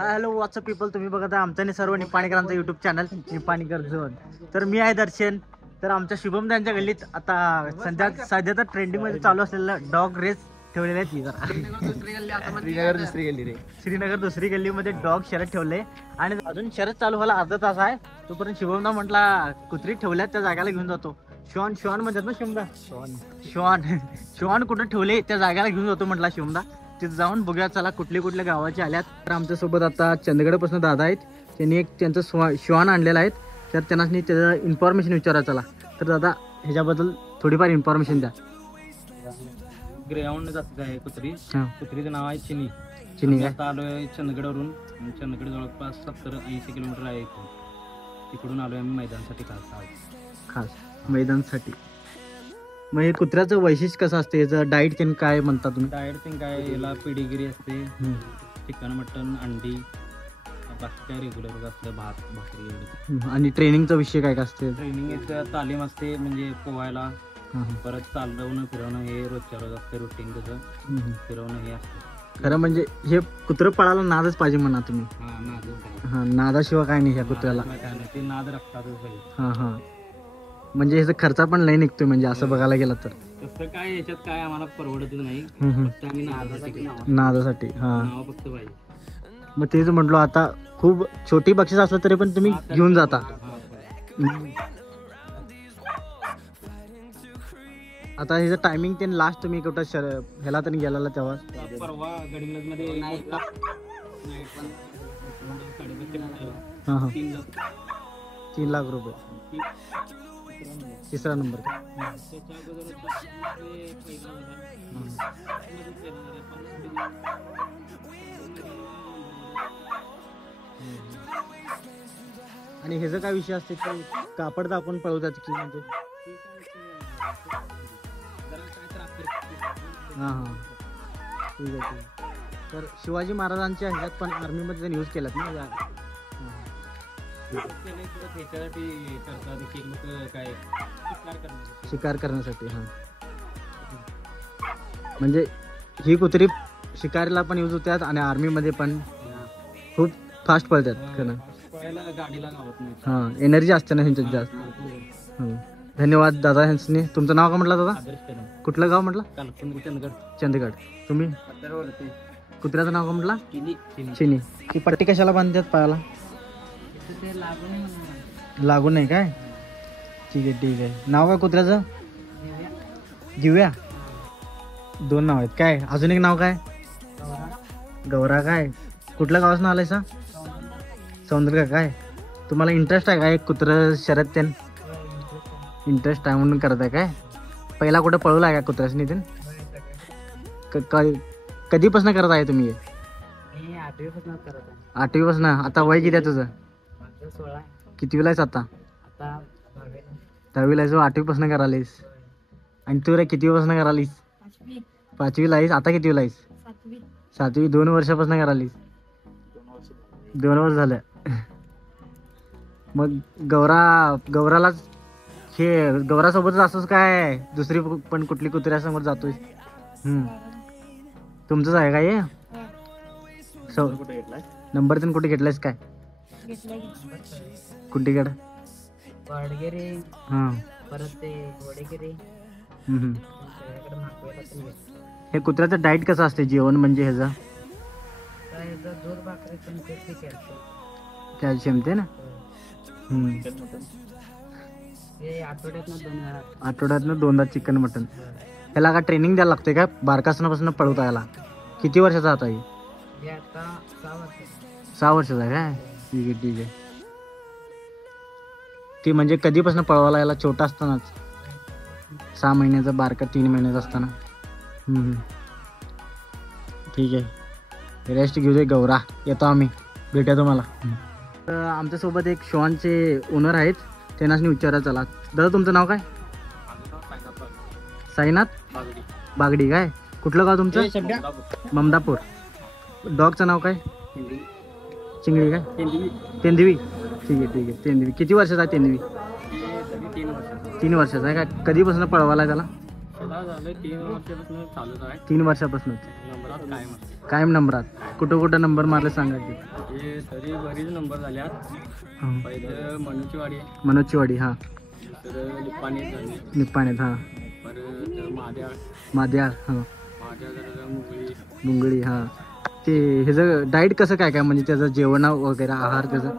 Hello WhatsApp people, तुम्ही बघत आहे आमच्या सर्व निपाणीकरांचा युट्यूब चॅनल निपाणीकर झोन. तर मी आहे दर्शन. तर आमच्या शुभम त्यांच्या गल्लीत आता सध्या तर ट्रेंडिंग मध्ये चालू असलेला डॉग रेस ठेवलेले आहेत. श्रीनगर दुसरी गल्लीमध्ये डॉग शर्यत ठेवले आणि अजून शर्यत चालू व्हायला अर्धा तास आहे. तोपर्यंत शुभमना म्हटला कुत्री ठेवल्यात त्या जागेला घेऊन जातो. श्वान म्हणतात ना शिवमदा, श्वान कुठं ठेवले त्या जागेला घेऊन जातो म्हटला शिवमदा. तिथे जाऊन बघूया चला कुठल्या कुठल्या गावाचे आल्यात. तर आमच्यासोबत आता चंदगडपासून दादा आहेत. त्यांनी एक त्यांचं श्वान आणलेला आहे. तर त्यांना त्याचं इन्फॉर्मेशन विचारा चला. तर दादा ह्याच्याबद्दल थोडीफार इन्फॉर्मेशन द्या. ग्रेहाउंड जात आहे कुत्री. कुत्रीचं नाव आहे चिनी. आता आलोय चंदगडवरून. चंदगड जवळपास 70-80 किलोमीटर आहे. तिकडून आलोय आम्ही मैदानासाठी खास मैदानासाठी. मग हे कुत्र्याचं वैशिष्ट्य कसं असते, याचं डाएट तेन काय म्हणता तुम्ही? डाएट तेन काय, याला पेडिगिरी असते, चिकन मटन अंडी, बाकी काय रेग्युलर असतं, भात भाकरी. आणि ट्रेनिंगचा विषय काय असते? ट्रेनिंग तालीम असते, म्हणजे पोहायला, परत चालवणं फिरवणं हे रोजच्या रोज असते रुटीन. त्याचं फिरवणं हे असतं. खरं म्हणजे हे कुत्रं पळायला नादच पाहिजे म्हणा तुम्ही. नादाशिवाय काय नाही ह्या कुत्र्याला. ते नाद राखतातच पाहिजे. म्हणजे ह्याचा खर्च पण लई निघतोय म्हणजे असं बघायला गेलं तर. तसं काय याच्यात काय आम्हाला परवडतच नाही. नादासाठी नाव फक्त पाहिजे. मग तेच म्हटलो, आता खूप छोटी बक्षीस असलं तरी पण तुम्ही घेऊन जाता. आता ह्याचं टायमिंग ते लास्ट तुम्ही कुठं ह्याला तरी गेला तेव्हा? परवा गडिंग्लज मध्ये 3 लाख रुपये. तिसरा नंबर. आणि ह्याचा काय विषय असते की कापड दाखवून पळवतात की म्हणजे? ठीक आहे. तर शिवाजी महाराजांच्या ह्याच्यात पण आर्मीमध्ये त्यांनी यूज केलात ना? शिकार करण्यासाठी. म्हणजे ही कुत्री शिकारीला पण यूज होतात आणि आर्मीमध्ये पण खूप फास्ट पळतात. एनर्जी असते ना ह्यांच्यात जास्त. धन्यवाद दादा ह्यांनी. तुमचं नाव का म्हटलं दादा? कुठलं गाव म्हटलं? चंदगड. तुम्ही? कुत्र्याचं नाव का म्हटलं? चिनी. ती पट्टी कशाला बांधतात पायाला? लागून नाही काय? ठीक आहे. नाव काय कुत्र्याचं? दिव्या. 2 नाव आहेत काय? अजून एक नाव काय? गौरा. काय कुठल्या गावाचं नाव आलंय सा? सौंदर्य. काय तुम्हाला इंटरेस्ट आहे काय कुत्रं शर्यत त्यान? इंटरेस्ट आहे म्हणून करत आहे काय? पहिला कुठं पळवला आहे का कुत्र्याचं नितीन? कधीपासून करत आहे तुम्ही? 8वी पासून. आता वय किती आहे तुझं? कितवीला आहेस आता? 10वीला आहेस. 8वी पासून करायलीस. आणि तू रे किती पासून करायलीस? 5वीला आहेस. आता कितवीला आहेस? 7वी. 2 वर्षापासून करायलीस. 2 वर्ष झालं. मग गौराला हे गौरासोबतच असंच काय दुसरी पण कुठली कुत्र्यासमोर जातोय? तुमचंच आहे काय हे? नंबर पण कुठे घेतलायस काय? कुठेकडे? हे कुत्र्याचं डाएट कसं असते, जेवण म्हणजे ह्याचं? कॅल्शियम ते ना. आठवड्यातनं 2दा चिकन मटन. ह्याला का ट्रेनिंग द्यायला लागते का बारकासनापासून पळवता? याला किती वर्षाचा आता? 6 वर्षाचा आहे काय? ठीक आहे. ती म्हणजे कधीपासून पळवायला? याला छोटा असतानाच? 6 महिन्याचा. बारका 3 महिन्याचा असताना. ठीक आहे. रेस्ट घेऊ दे गौरा. येतो आम्ही, भेटूया तुम्हाला. आमच्यासोबत एक श्वानचे ओनर आहेत, त्यांना विचारा चला. दादा तुमचं नाव काय? साईनाथ बागडी. काय कुठलं गाव तुमचं? ममदापूर. डॉगचं नाव काय? चिंगडी. काय? तेंदवी. ठीक आहे. तेंदवी किती वर्षाचा आहे? तेंदवी 3 वर्षाचा आहे काय? कधीपासून पळवाला त्याला? झालं 3 वर्षापासून चालूच आहे. 3 वर्षापासून नंबरात कायम असते. कायम नंबरात. कुठं कुठं नंबर मारले सांगा की. हे तरी बरीच नंबर झाल्यात. पहिलं मनोची वाडी, मनोजची वाडी. हां. दुसरं निप्पाणी झाली, निप्पाण्यात. हां. परत माद्याळ, माद्याळ. हां. माद्याळ झालं, मुंगळी. मुंगळी. हां. ते ह्याचं डाईट कसं काय काय म्हणजे त्याचं जेवण वगैरे आहार त्याचं?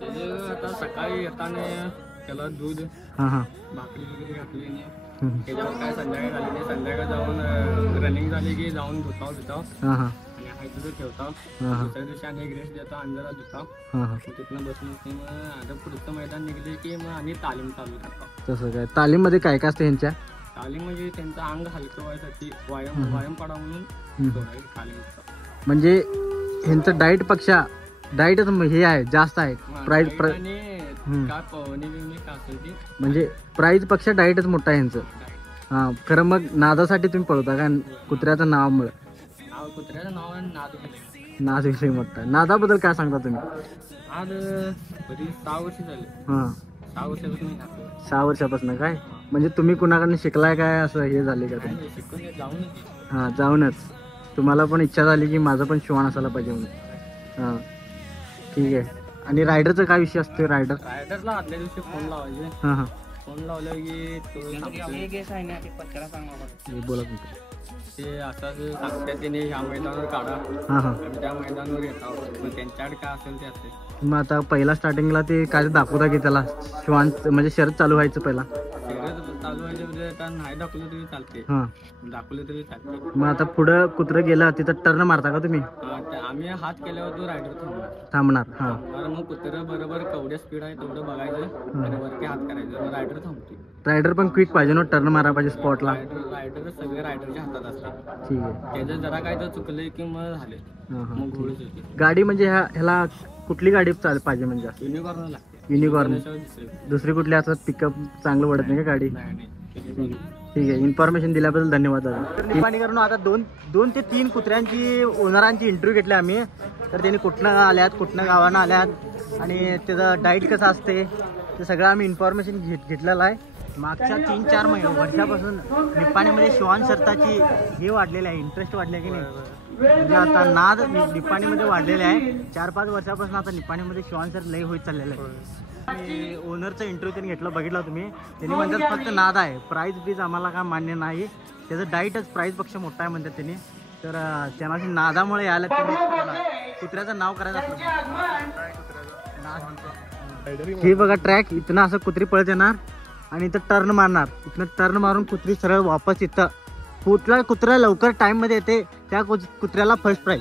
त्याचं आता सकाळी येताना त्याला दूध, हां हां. भाकरी वगैरे घातली. त्याच्यावर काय संध्याकाळी झाली नाही. संध्याकाळी जाऊन रनिंग झाली की जाऊन धुताव हां हां. आणि हायचं ठेवताव. हां हां. दुसऱ्या दिवशी आणि एक रेस्ट देतो आणि जरा धुताव. हां हां. तिथनं बसून मग आता पुढचं मैदान निघले की मग आणि तालीम चालू करतो. तसं काय तालीममध्ये काय काय असतं ह्यांच्या? तालीम म्हणजे त्यांचं अंग हलकं व्हायसाठी व्यायाम पडा म्हणून तालीम. म्हणजे ह्यांचं डाईटपेक्षा डाईटच हे आहे जास्त आहे. प्राईज काय पवनी बिवणी का असेल ती म्हणजे प्राईजपेक्षा डाईटच मोठा आहे ह्यांचं. हां. खरं मग नादासाठी तुम्ही पळवता का कुत्र्याचं नावामुळे? नाव कुत्र्याचं नाव आहे नाद. नाद विषयी मोठा. नादाबद्दल काय सांगता तुम्ही? आज बरी 6 वर्ष झाले. हां. 6 वर्षापासून 6 वर्षापासून काय म्हणजे तुम्ही कुणाकडनं शिकलाय काय असं हे झाले का तुम्ही? शिकून जाऊन. हां. जाऊनच तुम्हाला पण इच्छा झाली की माझं पण श्वान असायला पाहिजे म्हणून. हां. ठीक आहे. आणि रायडरचा काय विषय असतो? रायडरला आदल्या दिवशी फोन लावायचे. हां हां. फोन लावलं की तो बोला. ते असं सांगतात त्याने ह्या मैदानावर काढा. हां हां. आणि त्या मैदानावर येतात. मग त्यांच्याकडे काय असेल ते असेल. मग आता पहिला स्टार्टिंगला ते काय दाखवता की त्याला श्वान म्हणजे शर्यत चालू व्हायचं पहिला? शर्यत चालू व्हायचे म्हणजे आता नाही दाखवलं तरी चालते. हां. दाखवलं तरी चालते. मग आता पुढं कुत्रं गेलं तिथं टर्न मारता का तुम्ही? आम्ही हात केल्यावर तो रायडर थांबणार. हां. कारण मग कुत्रं बरोबर केवढ्या स्पीड आहे तेवढं बघायचं आणि वरती हात करायचं. मग रायडर थांबते. रायडर पण क्विक पाहिजे ना, टर्न मारा पाहिजे स्पॉटला. रायडर सगळे रायडरच्या हातात असतात. ठीक आहे. त्याचं जरा काय तर चुकलं की मग झाले. मग घोडच होते. गाडी म्हणजे ह्याला कुठली गाडी पाहिजे म्हणजे? युनिकॉर्न लागते. युनिकॉर्न. दुसरी कुठली असं पिकअप चांगलं पडत नाही का गाडी? ठीक आहे. इन्फॉर्मेशन दिल्याबद्दल धन्यवाद दादा. निपाणी करून आता 2 ते 3 कुत्र्यांची ओनरांची इंटरव्ह्यू घेतली आम्ही. तर त्यांनी कुठनं आल्यात, कुठनं गावानं आल्यात आणि त्याचं डाईट कसं असते ते सगळं आम्ही इन्फॉर्मेशन घेतलेलं आहे. मागच्या 3-4 वर्षापासून निपाणीमध्ये श्वान शर्यताची हे वाढलेली आहे, इंटरेस्ट वाढले की नाही. म्हणजे आता नाद निपाणीमध्ये वाढलेले आहे. 4-5 वर्षापासून आता निपाणीमध्ये श्वान शर्यत लय होत चाललेलं आहे. ओनरचा इंटरव्ह्यू त्यांनी घेतला, बघितला तुम्ही. त्यांनी म्हणतात फक्त नाद आहे, प्राईज आम्हाला काय मान्य नाही. त्याचं डाईटच प्राईजपेक्षा मोठा आहे म्हणतात त्यांनी. तर त्यांना नादामुळे यायला कुत्र्याचं नाव करायचं असलं. हे बघा ट्रॅक इथनं असं कुत्री पळत येणार आणि इथं टर्न मारणार. इथनं टर्न मारून कुत्री सरळ वापस इथं. कुठला कुत्रा लवकर टाइम मध्ये येते त्या कुत्र्याला फर्स्ट प्राइज.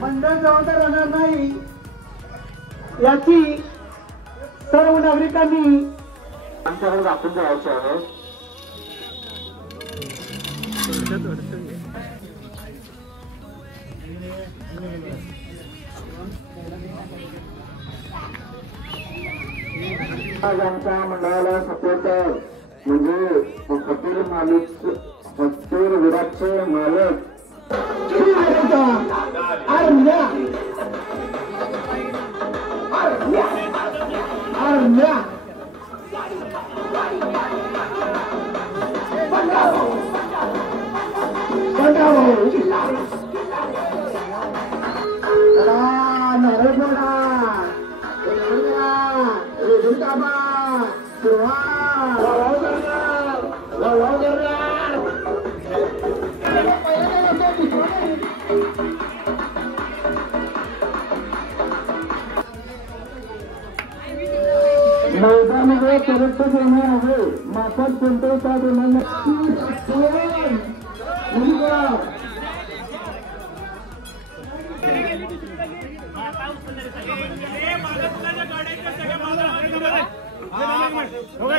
मंडळ जबाबदार राहणार नाही याची सर्व नागरिकांनी आमच्याकडे दाखवून द्यायचं आहे. आज आमच्या मंडळाला सपोर्ट म्हणजे हॉटेल मालिक हॉटेल विराटचे मालक मैदानावर चरित्र देणार आहे. माफत कोणत्याही त्या देणार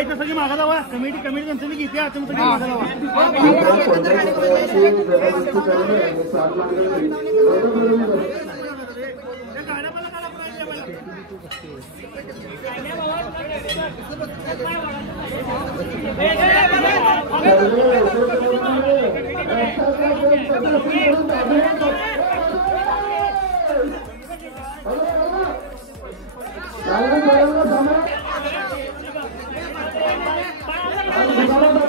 सगळी मागा जावा. कमिटी त्यांचं घेते. Jangan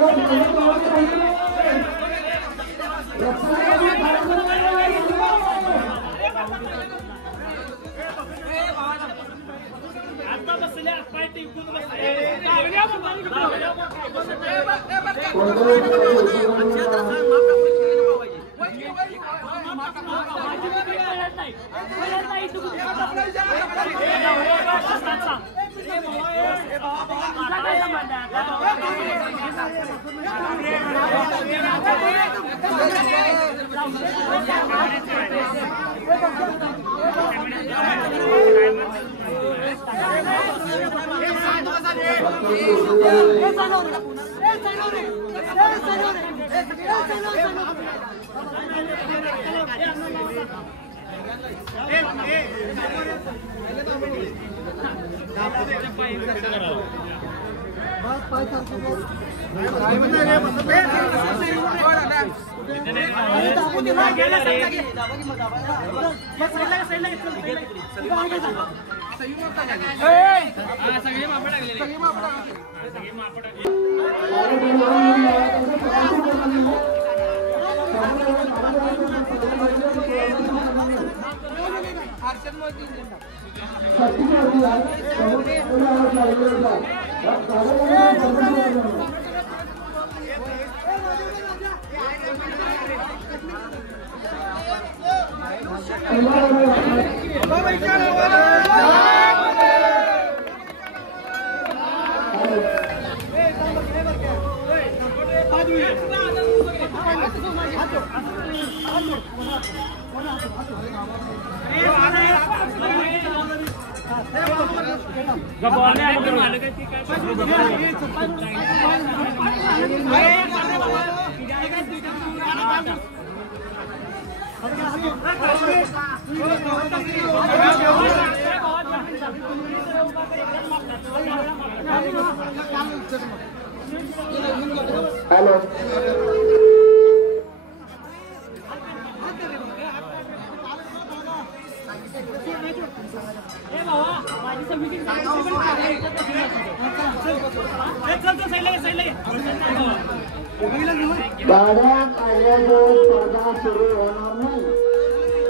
गाड्या काढल्याजवळ स्पर्धा सुरू होणार नाही.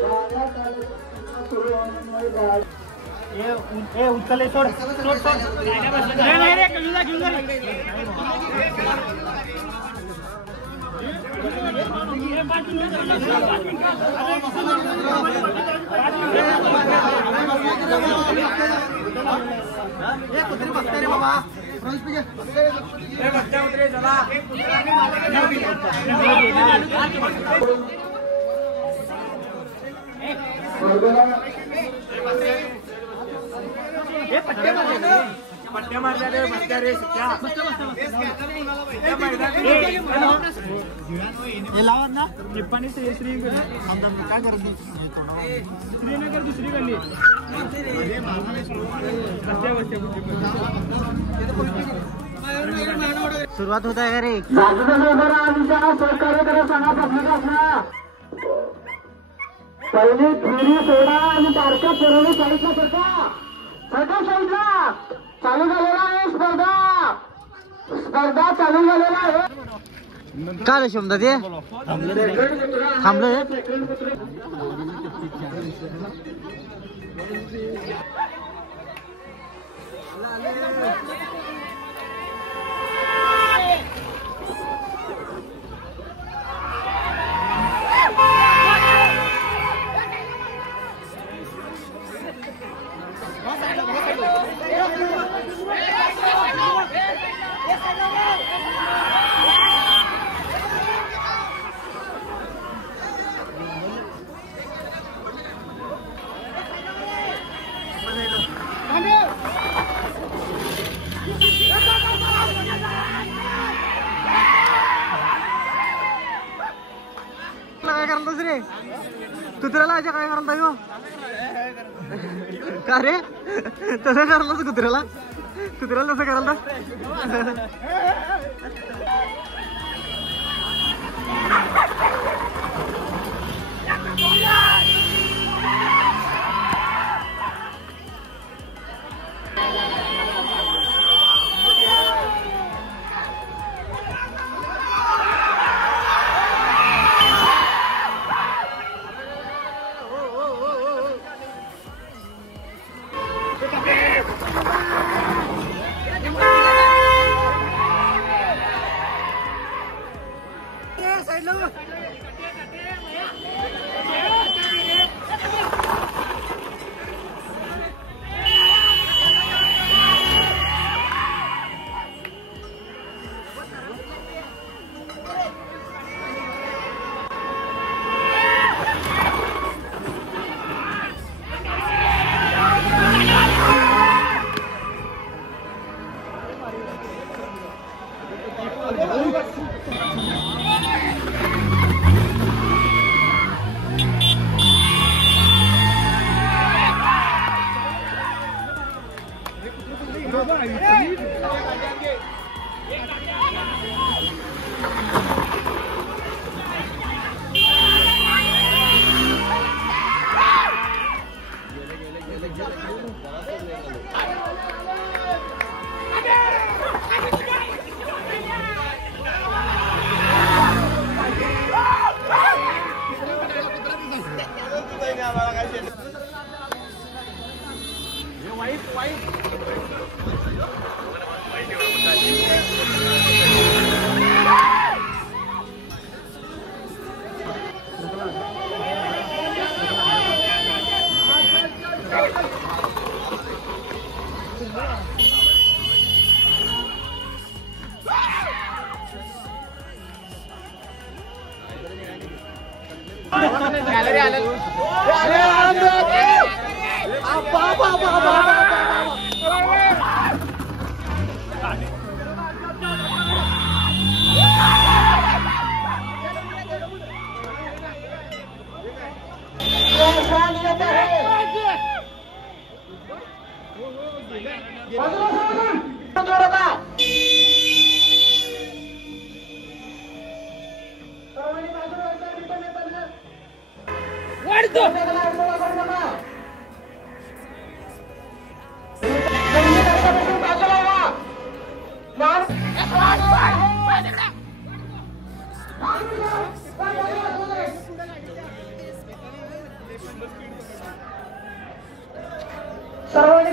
गाड्या काढल्याजवळ सुरू होणार नाही. उचल सोड सोड सोड नाही रे घेऊन जा घेऊन जा कुत्री बघते रे बाबा पट्ट्या मारल्या रे बसत्या रे लावा ना निप्पाणी श्री काय करत श्रीनगर दुसरी गल्ली सुरुवात होत आहे का रे सहकार्य सांगा प्रश्न पहिली फेरी सोडा आणि बारक्या फिरवणी साईडला सरका सरका साईडला चालू झालेला आहे स्पर्धा चालू झालेला आहे. काय रे शोमदा ते थांबलं काय करतोस रे कुत्र्याला काय करता येऊ का रे तसं करलंच कुत्र्याला तसं करायला सर्वांनी